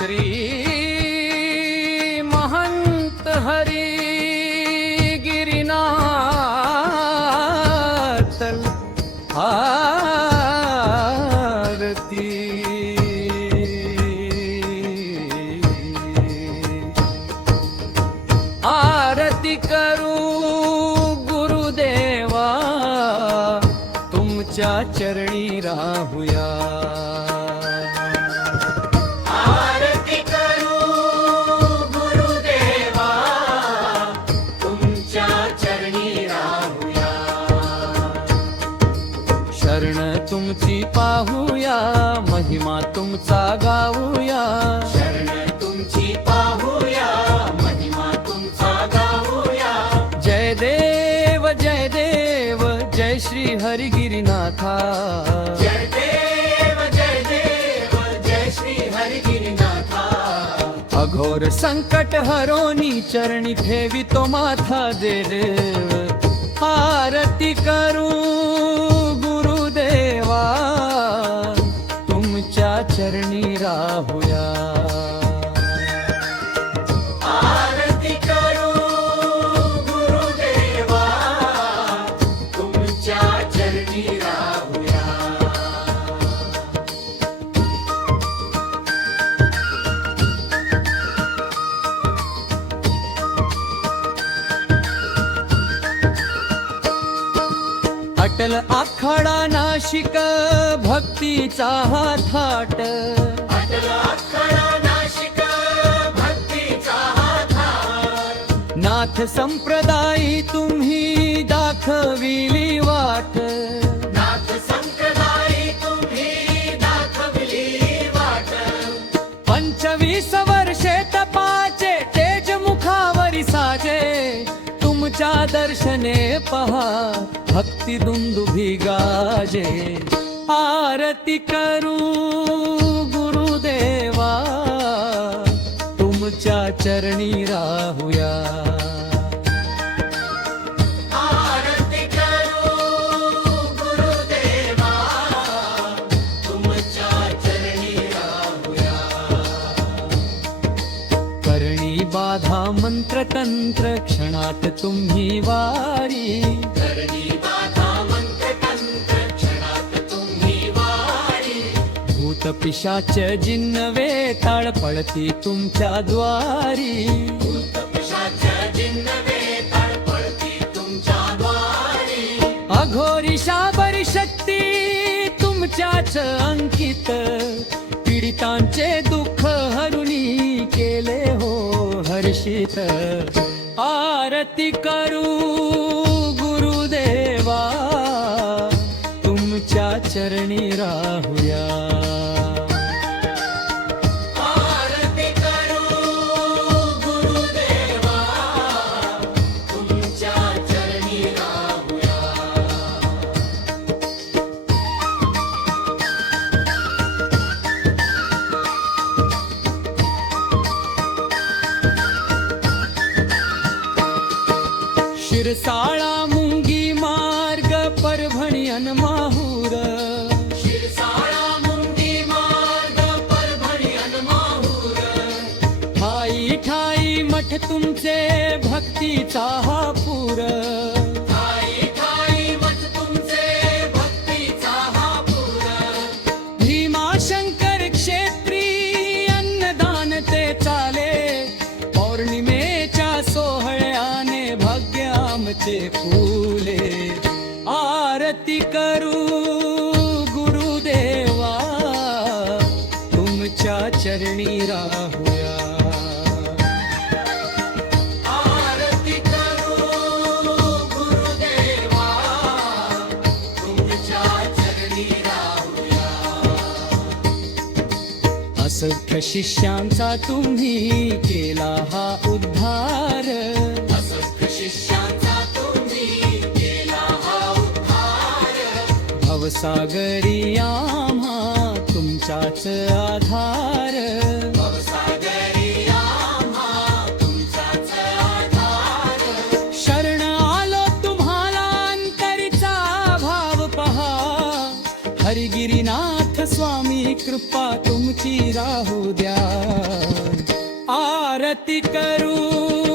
श्री महंत हरी गिरिनाथ आरती। आरती करू गुरुदेवा तुमच्या चरणी राहूया। आरती करू गुरुदेवा तुमच्या चरणी राहूया। शरण तुमची पाहूया महिमा तुमचा गाऊया। शरण तुमची पाहूया महिमा तुमचा गाऊया। जय देव जय देव जय श्री हरी गिरिनाथा। जय देव जय श्री हरी गिरिनाथा। अघोर संकट हरोनी चरणी ठेवी तो माथा दे देव। आरती करू गुरुदेवा तुमच्या चरणी राहूया। आरती करू गुरुदेवा तुमच्या चरणी राहूया। अटल आखाडा नाशिक भक्तीचा हा थाट। अटल आखाडा नाशिक भक्तीचा हा थाट। नाथ संप्रदायी तुम्ही दाखविली वाट। नाथ संप्रदायी तुम्ही दाखविली वाट। 25 वर्षे तपाचे तेज मुखावरी साजे। तुमच्या दर्शने पहा भक्ती दुंदुभी गाजे। आरती करू गुरुदेवा तुमच्या चरणी राहूया। आरती करू गुरुदेवा तुमच्या चरणी राहूया। करणी बाधा मंत्र तंत्र क्षणात तुम्ही वारी। करणी बाधा मंत्र तंत्र क्षणात तुम्ही वारी। भूत पिशाच जिन्न वेताळ पडती तुमच्या द्वारी। भूत पिशाच जिन्न वेताळ पडती तुमच्या द्वारी। अघोरी शाबरी शक्ती तुमच्याच अंकित। पीडितांचे दुःख हरुनी केले हो हर्षित। आरती करू गुरुदेवा तुमच्या चरणी राहूया। आरती करू गुरुदेवा तुमच्या चरणी राहूया। शिरसाळा मुंगी मार्ग परभणी अन माहूर। शिरसाळा मुंगी मार्ग परभणी अन माहूर। ठाई ठाई मठ तुमचे भक्तीचा हा पूर। ठाई ठाई मठ तुमचे भक्तीचा हा पूर। भीमाशंकर क्षेत्री अन्नदान ते चाले। पौर्णिमेच्या सोहळ्याने भाग्य आमचे फुले। आरती करू गुरुदेवा तुमच्या चरणी राहूया। आरती करू गुरुदेवा तुमच्या चरणी राहूया। असंख्य शिष्यांचा तुम्ही केला हा उद्धार। असंख्य शिष्यांचा तुम्ही केला हा उद्धार। भवसागरी आम्हा तुमचाच आधार। भवसागरी आम्हा तुमचाच आधार। शरण आलो तुम्हाला अंतरीचा भाव पहा। हरिगिरीना नाथ स्वामी कृपा तुमची राहू द्या आरती करू